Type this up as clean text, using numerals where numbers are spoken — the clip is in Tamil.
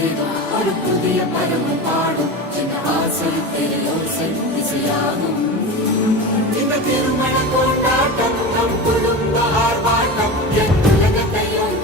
வேதம் ஒரு புதிய பருவம் பாடும் என்ற ஆசை பெரியோசை இசையாகும். இந்த திருமண கொண்டாட்டம் நம் குடும்ப ஆர்ப்பாட்டம் என் உலகத்தையும்